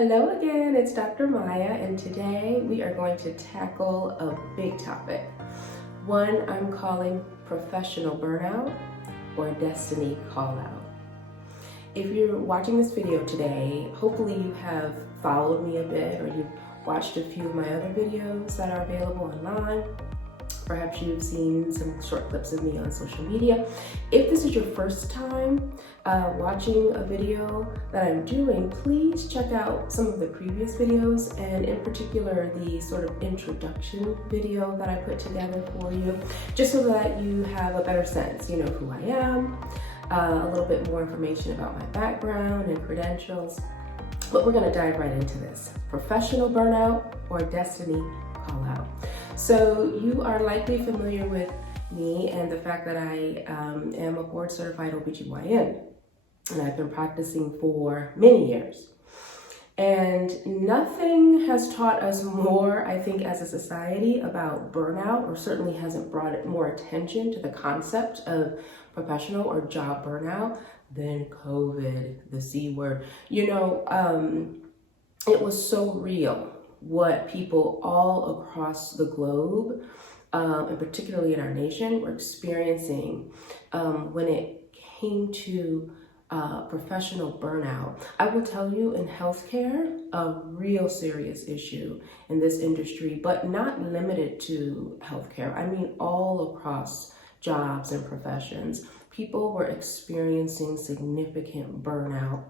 Hello again, it's Dr. Maya, and today we are going to tackle a big topic. One I'm calling professional burnout or destiny call out. If you're watching this video today, hopefully you have followed me a bit or you've watched a few of my other videos that are available online. Perhaps you've seen some short clips of me on social media. If this is your first time watching a video that I'm doing, please check out some of the previous videos, and in particular the sort of introduction video that I put together for you, just so that you have a better sense, you know, who I am, a little bit more information about my background and credentials. But we're gonna dive right into this. Professional burnout or destiny call out. So you are likely familiar with me and the fact that I am a board certified OBGYN, and I've been practicing for many years. And nothing has taught us more, I think, as a society about burnout, or certainly hasn't brought it more attention to the concept of professional or job burnout than COVID, the C word. You know, it was so real what people all across the globe, and particularly in our nation, were experiencing when it came to professional burnout. I will tell you, in healthcare, a real serious issue in this industry, but not limited to healthcare. I mean, all across jobs and professions, people were experiencing significant burnout,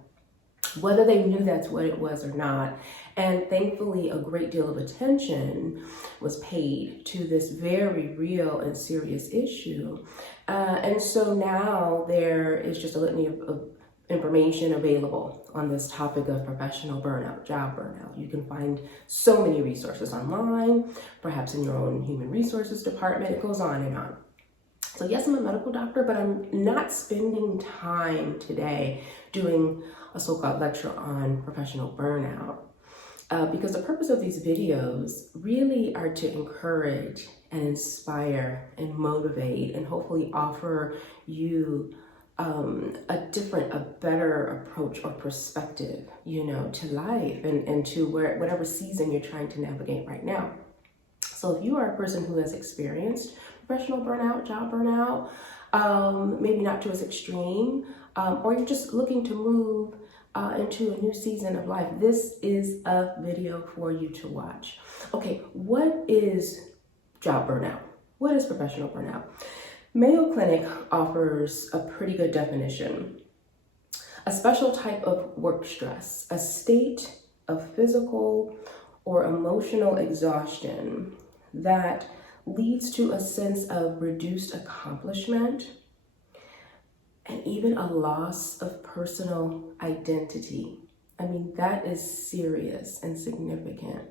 whether they knew that's what it was or not. And thankfully, a great deal of attention was paid to this very real and serious issue. And so now there is just a litany of information available on this topic of professional burnout, job burnout. You can find so many resources online, perhaps in your own human resources department. It goes on and on. So yes, I'm a medical doctor, but I'm not spending time today doing a so-called lecture on professional burnout, because the purpose of these videos really are to encourage and inspire and motivate and hopefully offer you a different, a better approach or perspective, you know, to life and to whatever season you're trying to navigate right now. So if you are a person who has experienced professional burnout, job burnout, maybe not to as extreme, or you're just looking to move into a new season of life, this is a video for you to watch. Okay, what is job burnout? What is professional burnout? Mayo Clinic offers a pretty good definition. A special type of work stress, a state of physical or emotional exhaustion that leads to a sense of reduced accomplishment and even a loss of personal identity. I mean, that is serious and significant,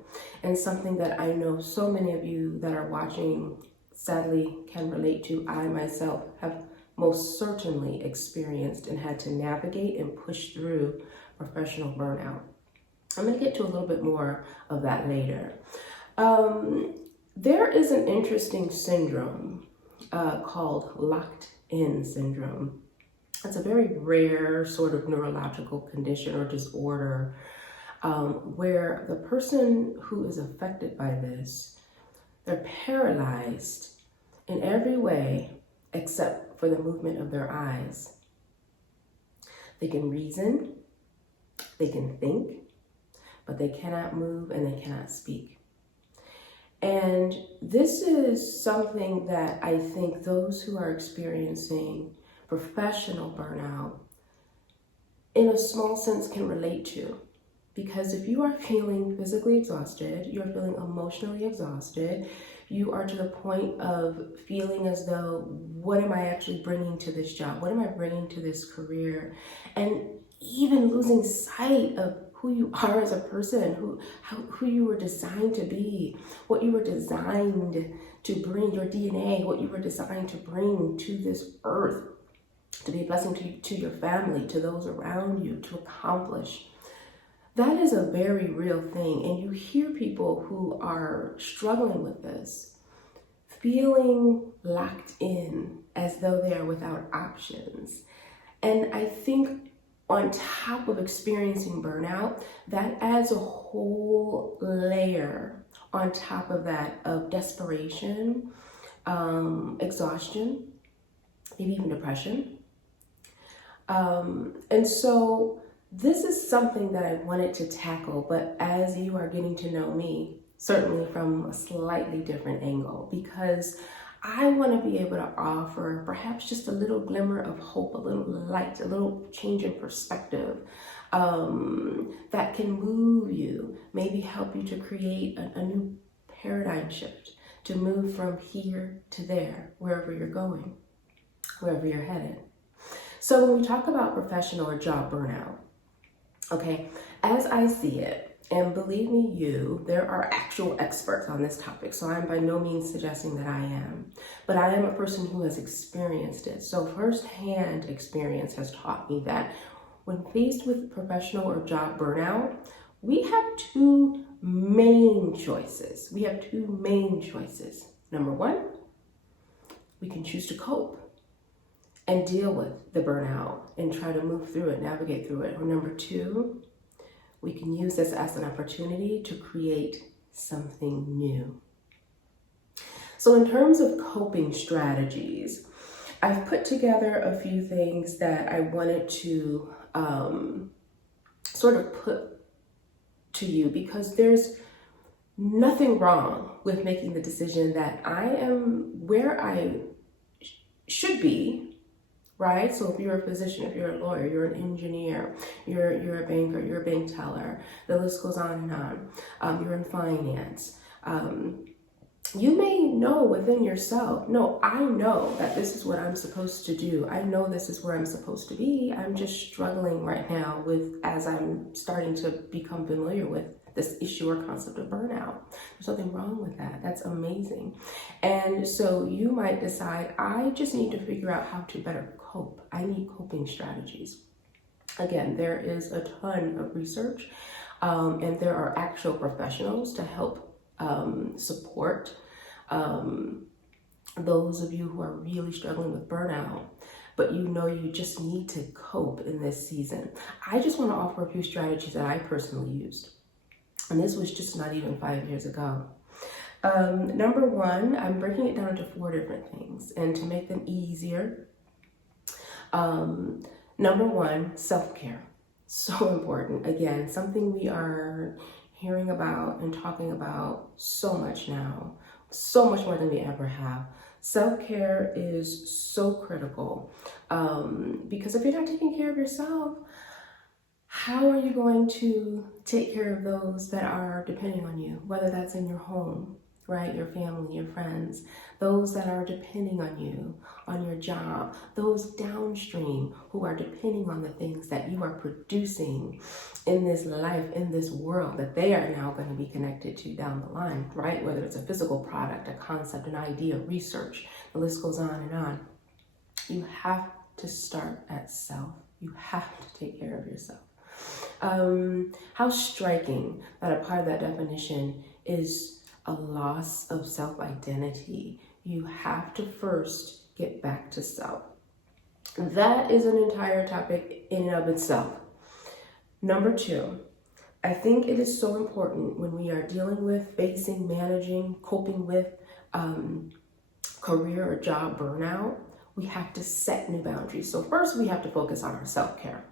and something that I know so many of you that are watching sadly can relate to. I myself have most certainly experienced and had to navigate and push through professional burnout. I'm going to get to a little bit more of that later. There is an interesting syndrome called locked-in syndrome. It's a very rare sort of neurological condition or disorder where the person who is affected by this, they're paralyzed in every way except for the movement of their eyes. They can reason, they can think, but they cannot move and they cannot speak. And this is something that I think those who are experiencing professional burnout in a small sense can relate to. Because if you are feeling physically exhausted, you're feeling emotionally exhausted, you are to the point of feeling as though, what am I actually bringing to this job? What am I bringing to this career? And even losing sight of who you are as a person, who you were designed to be, what you were designed to bring, your DNA, what you were designed to bring to this earth, to be a blessing to your family, to those around you, to accomplish. That is a very real thing. And you hear people who are struggling with this, feeling locked in as though they are without options. And I think on top of experiencing burnout, that adds a whole layer on top of that of desperation, exhaustion, maybe even depression. And so this is something that I wanted to tackle, but as you are getting to know me, certainly from a slightly different angle, because I want to be able to offer perhaps just a little glimmer of hope, a little light, a little change in perspective that can move you, maybe help you to create a new paradigm shift, to move from here to there, wherever you're going, wherever you're headed. So when we talk about professional or job burnout, okay, as I see it, and believe me, there are actual experts on this topic, so I'm by no means suggesting that I am, but I am a person who has experienced it. So firsthand experience has taught me that when faced with professional or job burnout, we have two main choices. Number one, we can choose to cope and deal with the burnout and try to move through it, navigate through it. Or number two, we can use this as an opportunity to create something new. So in terms of coping strategies, I've put together a few things that I wanted to sort of put to you, because there's nothing wrong with making the decision that I am where I should be, right? So if you're a physician, if you're a lawyer, you're an engineer, you're a banker, you're a bank teller, the list goes on and on. You're in finance. You may know within yourself, no, I know that this is what I'm supposed to do. I know this is where I'm supposed to be. I'm just struggling right now as I'm starting to become familiar with this issue or concept of burnout. There's nothing wrong with that. That's amazing. And so you might decide, I just need to figure out how to better cope. I need coping strategies. Again, there is a ton of research, and there are actual professionals to help support those of you who are really struggling with burnout, but you just need to cope in this season. I just want to offer a few strategies that I personally used. And this was just not even 5 years ago. Number one, I'm breaking it down into 4 different things. And to make them easier, number one, self-care. So important. Again, something we are hearing about and talking about so much now, so much more than we ever have. Self-care is so critical because if you're not taking care of yourself, how are you going to take care of those that are depending on you, whether that's in your home, right? Your family, your friends, those that are depending on you, on your job, those downstream who are depending on the things that you are producing in this life, in this world, that they are now going to be connected to down the line, right? Whether it's a physical product, a concept, an idea, research, the list goes on and on. You have to start at self. You have to take care of yourself. How striking that a part of that definition is a loss of self-identity. You have to first get back to self. That is an entire topic in and of itself. Number 2, I think it is so important when we are dealing with, facing, managing, coping with career or job burnout, we have to set new boundaries. So first, we have to focus on our self-care.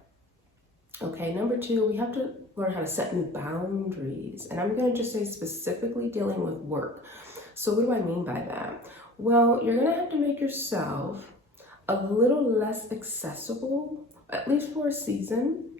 Okay, number 2, we have to learn how to set new boundaries. And I'm going to just say specifically dealing with work. So what do I mean by that? Well, you're going to have to make yourself a little less accessible, at least for a season,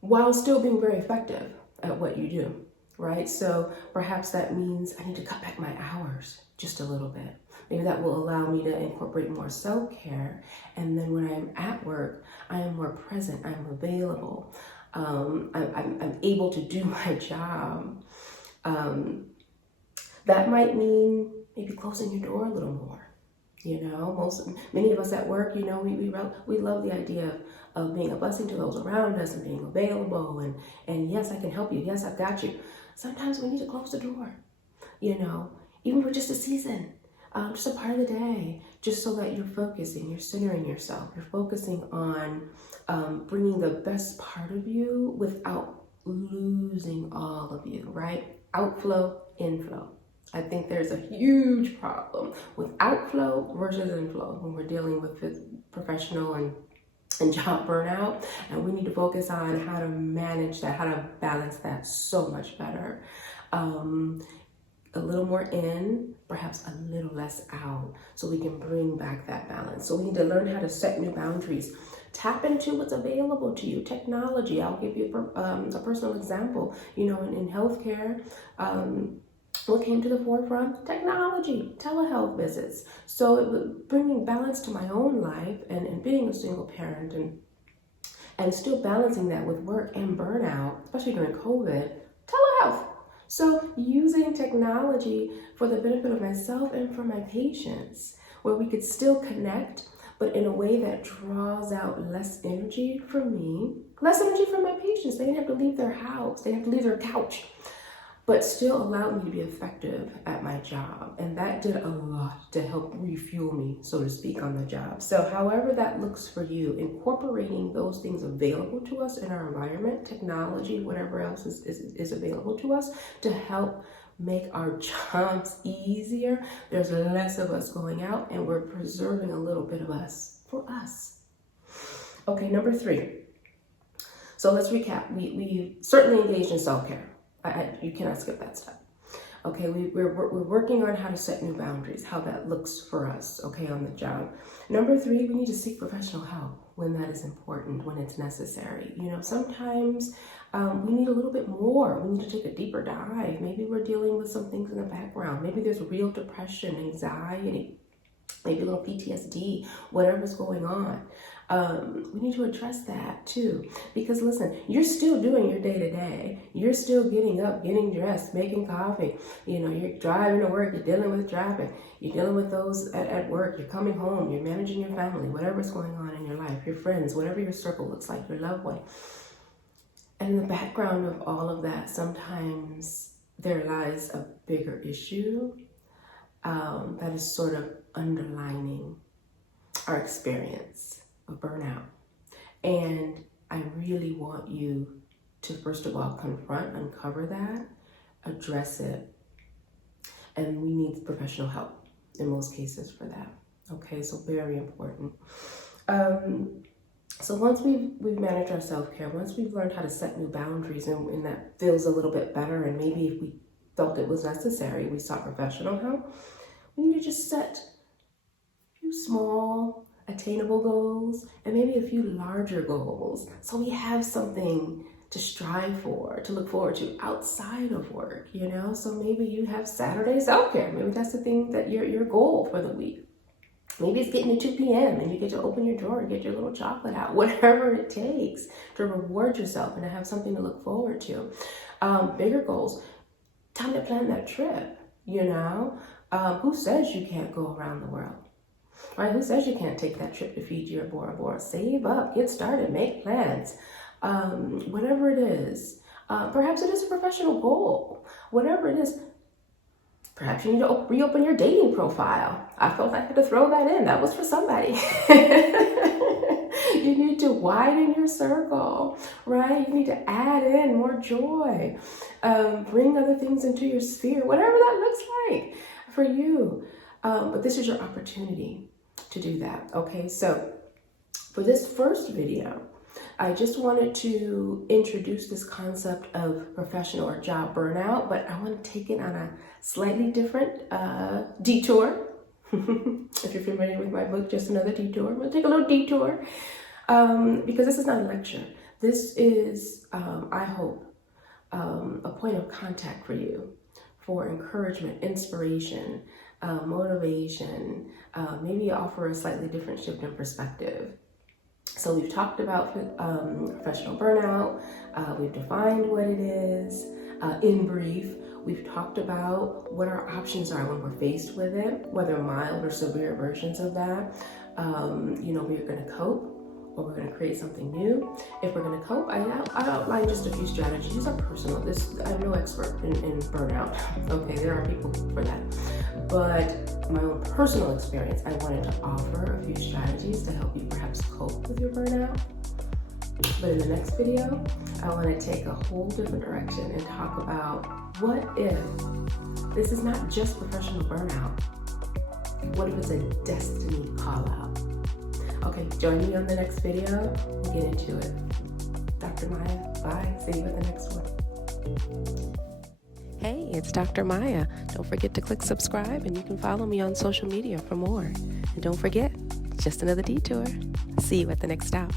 while still being very effective at what you do, right? So perhaps that means I need to cut back my hours just a little bit. Maybe that will allow me to incorporate more self-care. And then when I'm at work, I am more present, I'm available. I'm able to do my job. That might mean maybe closing your door a little more. Many of us at work, we love the idea of being a blessing to those around us and being available. And yes, I can help you. Yes, I've got you. Sometimes we need to close the door, even for just a season. just a part of the day, just so that you're focusing, you're centering yourself, you're focusing on bringing the best part of you without losing all of you, right? Outflow, inflow. I think there's a huge problem with outflow versus inflow when we're dealing with professional and job burnout, and we need to focus on how to manage that, how to balance that so much better. A little more in, perhaps a little less out, so we can bring back that balance. So we need to learn how to set new boundaries. Tap into what's available to you. Technology. I'll give you a personal example. You know, in healthcare, what came to the forefront? Technology, telehealth visits. So it was bringing balance to my own life and being a single parent and still balancing that with work and burnout, especially during COVID, telehealth. So using technology for the benefit of myself and for my patients, where we could still connect, but in a way that draws out less energy for me, less energy for my patients. They didn't have to leave their house, they didn't have to leave their couch, but still allowed me to be effective at my job. And that did a lot to help refuel me, so to speak, on the job. So however that looks for you, incorporating those things available to us in our environment, technology, whatever else is available to us to help make our jobs easier. There's less of us going out and we're preserving a little bit of us for us. Okay, number 3. So let's recap. We certainly engaged in self-care. You cannot skip that step. Okay, we're working on how to set new boundaries, how that looks for us, okay, on the job. Number 3, we need to seek professional help when that is important, when it's necessary. You know, sometimes we need a little bit more. We need to take a deeper dive. Maybe we're dealing with some things in the background. Maybe there's real depression, anxiety, maybe a little PTSD, whatever's going on. We need to address that too, because listen, you're still doing your day-to-day. You're still getting up, getting dressed, making coffee. You know, you're driving to work, you're dealing with traffic, you're dealing with those at work, you're coming home, you're managing your family, whatever's going on in your life, your friends, whatever your circle looks like, your loved one. And in the background of all of that, sometimes there lies a bigger issue that is sort of underlining our experience of burnout. And I really want you to, first of all, uncover that, address it, and we need professional help in most cases for that. Okay, so very important. So once we've managed our self-care, once we've learned how to set new boundaries and that feels a little bit better, and maybe if we felt it was necessary, we sought professional help, we need to just set a few small, attainable goals and maybe a few larger goals, so we have something to strive for, to look forward to outside of work, you know? So maybe you have Saturday self-care. Maybe that's the thing that your goal for the week. Maybe it's getting to 2 p.m. and you get to open your drawer and get your little chocolate out, whatever it takes to reward yourself and to have something to look forward to. Bigger goals, time to plan that trip, you know? Who says you can't go around the world? Right? Who says you can't take that trip to Fiji or Bora Bora? Save up, get started, make plans. Whatever it is. Perhaps it is a professional goal. Whatever it is. Perhaps you need to reopen your dating profile. I felt I had to throw that in. That was for somebody. You need to widen your circle, right? You need to add in more joy. Bring other things into your sphere, whatever that looks like for you. But this is your opportunity to do that, okay? So for this first video, I just wanted to introduce this concept of professional or job burnout, but I want to take it on a slightly different detour. If you're familiar with my book, Just Another Detour, I'm going to take a little detour because this is not a lecture. This is, I hope, a point of contact for you, for encouragement, inspiration, motivation, maybe offer a slightly different shift in perspective. So we've talked about professional burnout, we've defined what it is in brief. We've talked about what our options are when we're faced with it, whether mild or severe versions of that. You know, we're going to cope or we're going to create something new. If we're going to cope, I outline just a few strategies. These are personal. I'm no expert in burnout. Okay, there are people for that. But my own personal experience, I wanted to offer a few strategies to help you perhaps cope with your burnout. But in the next video, I want to take a whole different direction and talk about what if this is not just professional burnout? What if it's a destiny call out? Okay, join me on the next video. We'll get into it. Dr. Maya, bye. See you at the next one. Hey, it's Dr. Maya. Don't forget to click subscribe, and you can follow me on social media for more. And don't forget, just another detour. See you at the next stop.